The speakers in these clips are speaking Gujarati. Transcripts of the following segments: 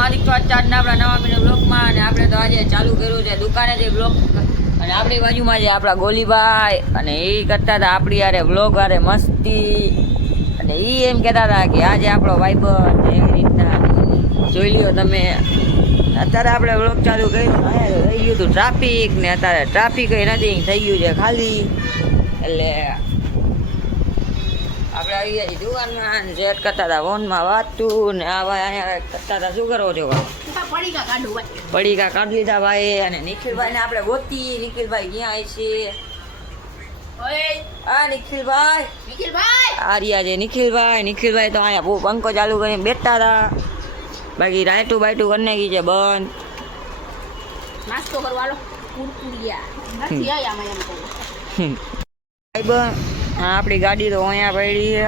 હાર્દિક સ્વાગત આજના આપણા નવા મિની બ્લોગમાં. અને આપણે તો આજે ચાલુ કર્યું છે દુકાનેથી બ્લોગ. અને આપણી બાજુમાં છે આપણા ગોલીભાઈ, અને એ કરતા હતા આપણી યારે બ્લોગ આરે મસ્તી. અને એ એમ કહેતા હતા કે આજે આપણો ભાઈબંધ એવી રીતના જોઈ લ્યો તમે. અત્યારે આપણે બ્લોગ ચાલુ કર્યું, થઈ ગયું હતું ટ્રાફિક, ને અત્યારે ટ્રાફિક નથી, થઈ ગયું છે ખાલી. એટલે આપણે આવી ગયા છીએ દુકાનમાં, સેટ કરતા હતા ફોનમાં વાતું. ને આ ભાઈ અહીંયા કરતા હતા. શું કરો છો પડીકા કાઢી લીધા ભાઈ. અને નિખિલભાઈ ને આપણે ગોતી. નિખિલભાઈ ક્યાં છે? આ નિખિલભાઈ આર્યા છે નિખિલભાઈ તો અહીંયા બહુ પંખો ચાલુ કરીને બેઠા હતા. બાકી રાયટું બાયટું કરી નાખી છે બંધ. નાસ્તો કરવાનો નથી આપણી ગાડી તો અહીંયા પડી છે.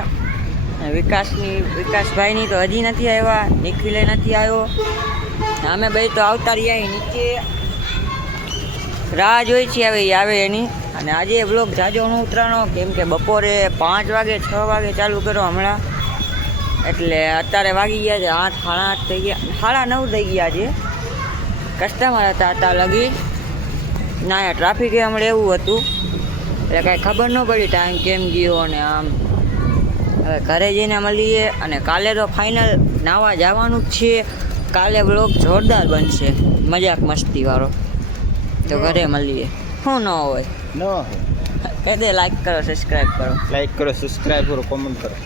વિકાસભાઈની તો હજી નથી આવ્યા, નિખિલે નથી આવ્યો. અમે બે તો આવતા રહ્યા નીચે, રાહ જોઈ છીએ હવે આવે એની. અને આજે બ્લોગ જાજો ન ઉતરાનો, કેમ કે બપોરે 5 વાગે 6 વાગે ચાલુ કર્યો હમણાં. એટલે અત્યારે વાગી ગયા છે 8 સાડા 8 થઈ ગયા, 9:30 થઈ ગયા છે. કસ્ટમર હતા લગી ના, ટ્રાફિક હમણાં એવું હતું એટલે કાંઈ ખબર ન પડી ટાઈમ કેમ ગયો. અને આમ હવે ઘરે જઈને મળીએ. અને કાલે તો ફાઇનલ નાવા જવાનું જ છે. કાલે બ્લોગ જોરદાર બનશે, મજાક મસ્તીવાળો. તો ઘરે મળીએ. શું ન હોય કહી દે. લાઈક કરો, સબસ્ક્રાઈબ કરો, કોમેન્ટ કરો.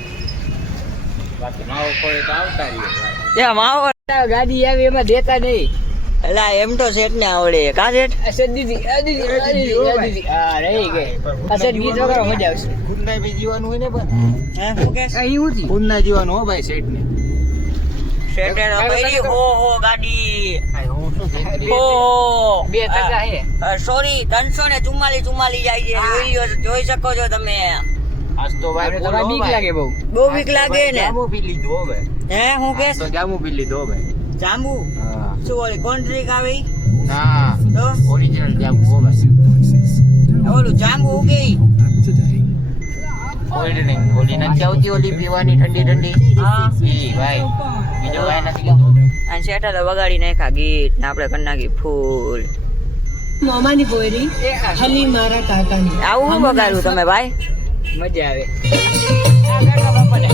બાકી માવો પડે તો આવતા રહીએ. માવો ગાડી આવી એમાં દેતા નહીં. એટલે એમ તો સેટ ને આવડે કા સેટ? ગીત વગાડો મજા આવશે. ખુદના બી જીવાનું હોય ને, પણ શું કે ખુદના જીવાનું હો ભાઈ સેટ ને. સેટ હો ગાડી સોરી 344 જાય છે. જોઈ શકો છો તમે. આજ તો ભાઈ બીક લાગે, બહુ બીક લાગે ને. જામુ પી લીધો હવે. હું કે તો જામુ પી લીધો હવે. જાંબુ શું ઓલી કોલ્ડ ડ્રિંક આવી? ના, તો ઓરિજિનલ જામુ હો ભાઈ. ઓલું જાંબુ ઉગી કોલ્ડ ડ્રિંક ઓલી નથી આવતી, ઓલી પીવાની ઠંડી. હા ઈ ભાઈ બીજો ભાઈ નથી લીધો. અને સેટા તો વગાડી નાખ્યા ગીત ને આપણે કરી નાખી ફૂલ. મામાની પોયરી હલી મારા કાકાની આવું વગાડ્યું તમે ભાઈ? મજા આવે. આ બેઠો બાપાને.